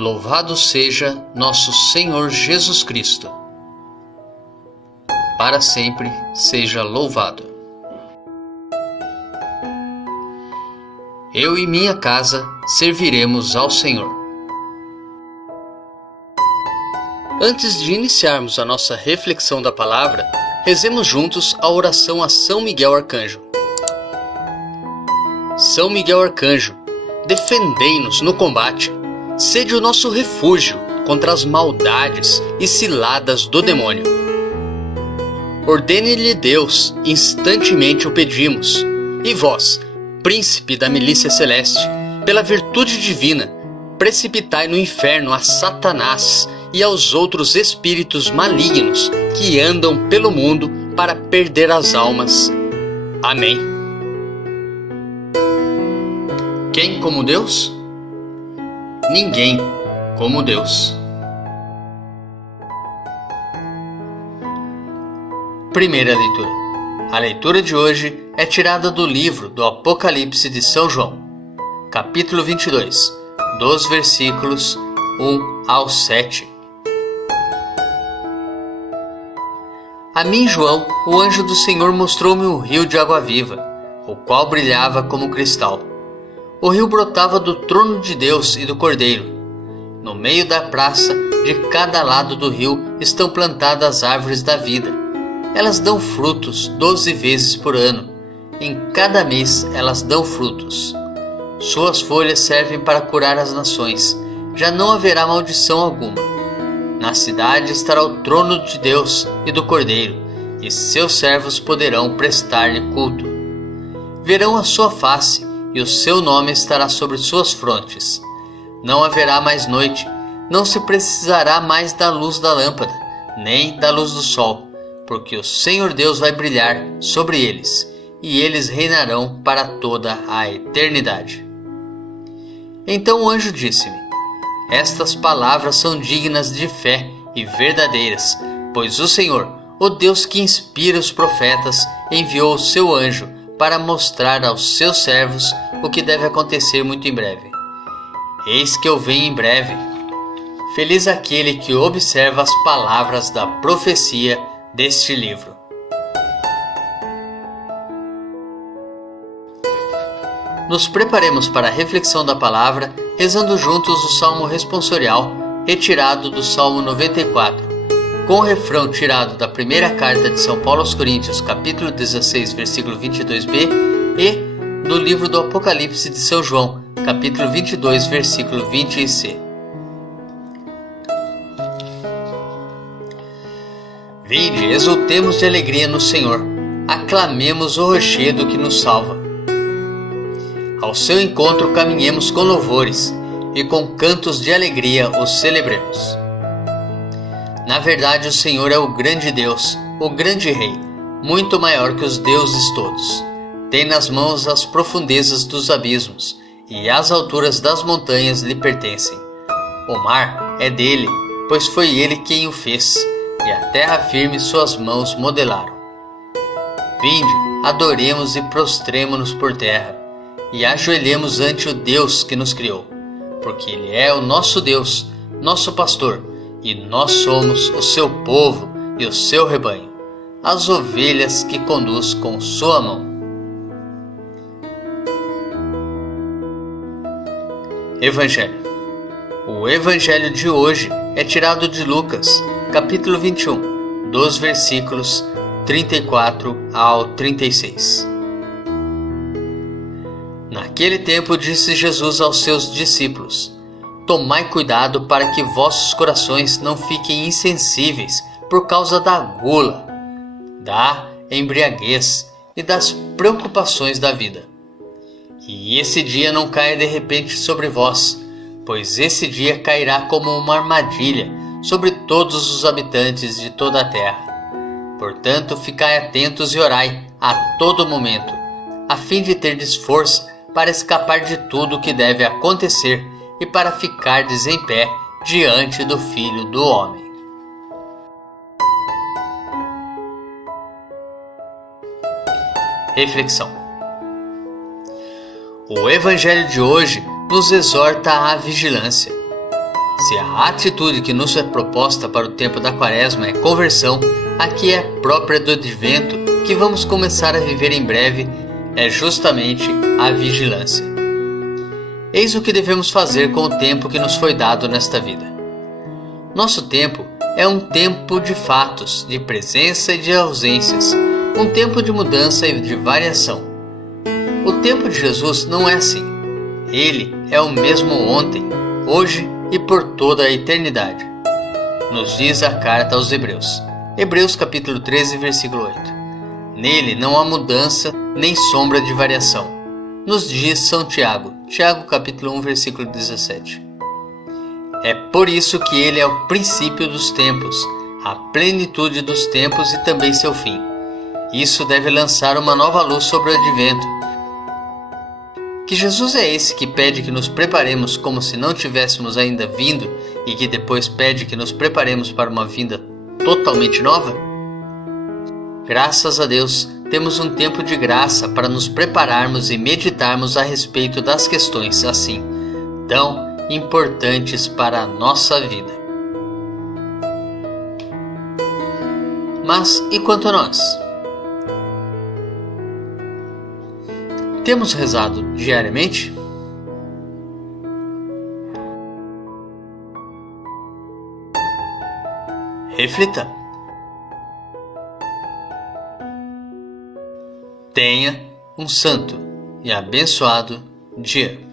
Louvado seja nosso Senhor Jesus Cristo. Para sempre seja louvado. Eu e minha casa serviremos ao Senhor. Antes de iniciarmos a nossa reflexão da palavra, rezemos juntos a oração a São Miguel Arcanjo. São Miguel Arcanjo, defendei-nos no combate, sede o nosso refúgio contra as maldades e ciladas do demônio. Ordene-lhe Deus, instantemente o pedimos, e vós, príncipe da milícia celeste, pela virtude divina, precipitai no inferno a Satanás e aos outros espíritos malignos que andam pelo mundo para perder as almas. Amém. Quem como Deus? Ninguém como Deus. Primeira leitura. A leitura de hoje é tirada do livro do Apocalipse de São João, capítulo 22, dos versículos 1 ao 7. A mim, João, o anjo do Senhor mostrou-me um rio de água viva, o qual brilhava como cristal. O rio brotava do trono de Deus e do Cordeiro. No meio da praça, de cada lado do rio, estão plantadas as árvores da vida. Elas dão frutos 12 vezes por ano. Em cada mês elas dão frutos. Suas folhas servem para curar as nações. Já não haverá maldição alguma. Na cidade estará o trono de Deus e do Cordeiro, e seus servos poderão prestar-lhe culto. Verão a sua face, e o seu nome estará sobre suas frontes. Não haverá mais noite, não se precisará mais da luz da lâmpada, nem da luz do sol, porque o Senhor Deus vai brilhar sobre eles, e eles reinarão para toda a eternidade. Então o anjo disse-me: estas palavras são dignas de fé e verdadeiras, pois o Senhor, o Deus que inspira os profetas, enviou o seu anjo para mostrar aos seus servos o que deve acontecer muito em breve. Eis que eu venho em breve. Feliz aquele que observa as palavras da profecia deste livro. Nos preparemos para a reflexão da palavra, rezando juntos o Salmo responsorial, retirado do Salmo 94, com o refrão tirado da primeira carta de São Paulo aos Coríntios, capítulo 16, versículo 22b, e do livro do Apocalipse de São João, capítulo 22, versículo 20c. Vinde, exultemos de alegria no Senhor, aclamemos o rochedo que nos salva. Ao seu encontro caminhemos com louvores, e com cantos de alegria os celebremos. Na verdade, o Senhor é o grande Deus, o grande Rei, muito maior que os deuses todos. Tem nas mãos as profundezas dos abismos, e as alturas das montanhas lhe pertencem. O mar é dele, pois foi ele quem o fez, e a terra firme suas mãos modelaram. Vinde, adoremos e prostremo-nos por terra, e ajoelhemos ante o Deus que nos criou, porque Ele é o nosso Deus, nosso pastor, e nós somos o seu povo e o seu rebanho, as ovelhas que conduz com sua mão. Evangelho. O Evangelho de hoje é tirado de Lucas, capítulo 21, dos versículos 34 ao 36. Naquele tempo disse Jesus aos seus discípulos: tomai cuidado para que vossos corações não fiquem insensíveis por causa da gula, da embriaguez e das preocupações da vida. E esse dia não caia de repente sobre vós, pois esse dia cairá como uma armadilha sobre todos os habitantes de toda a terra. Portanto, ficai atentos e orai a todo momento, a fim de terdes força para escapar de tudo o que deve acontecer e para ficardes em pé diante do Filho do Homem. Reflexão. O Evangelho de hoje nos exorta à vigilância. Se a atitude que nos é proposta para o tempo da Quaresma é conversão, a que é própria do advento, que vamos começar a viver em breve, é justamente a vigilância. Eis o que devemos fazer com o tempo que nos foi dado nesta vida. Nosso tempo é um tempo de fatos, de presença e de ausências, um tempo de mudança e de variação. O tempo de Jesus não é assim. Ele é o mesmo ontem, hoje e por toda a eternidade. Nos diz a carta aos Hebreus. Hebreus capítulo 13, versículo 8. Nele não há mudança nem sombra de variação. Nos diz São Tiago, Tiago capítulo 1, versículo 17. É por isso que ele é o princípio dos tempos, a plenitude dos tempos e também seu fim. Isso deve lançar uma nova luz sobre o advento. Que Jesus é esse que pede que nos preparemos como se não tivéssemos ainda vindo e que depois pede que nos preparemos para uma vinda totalmente nova? Graças a Deus, temos um tempo de graça para nos prepararmos e meditarmos a respeito das questões assim, tão importantes para a nossa vida. Mas e quanto a nós? Temos rezado diariamente? Reflita. Tenha um santo e abençoado dia.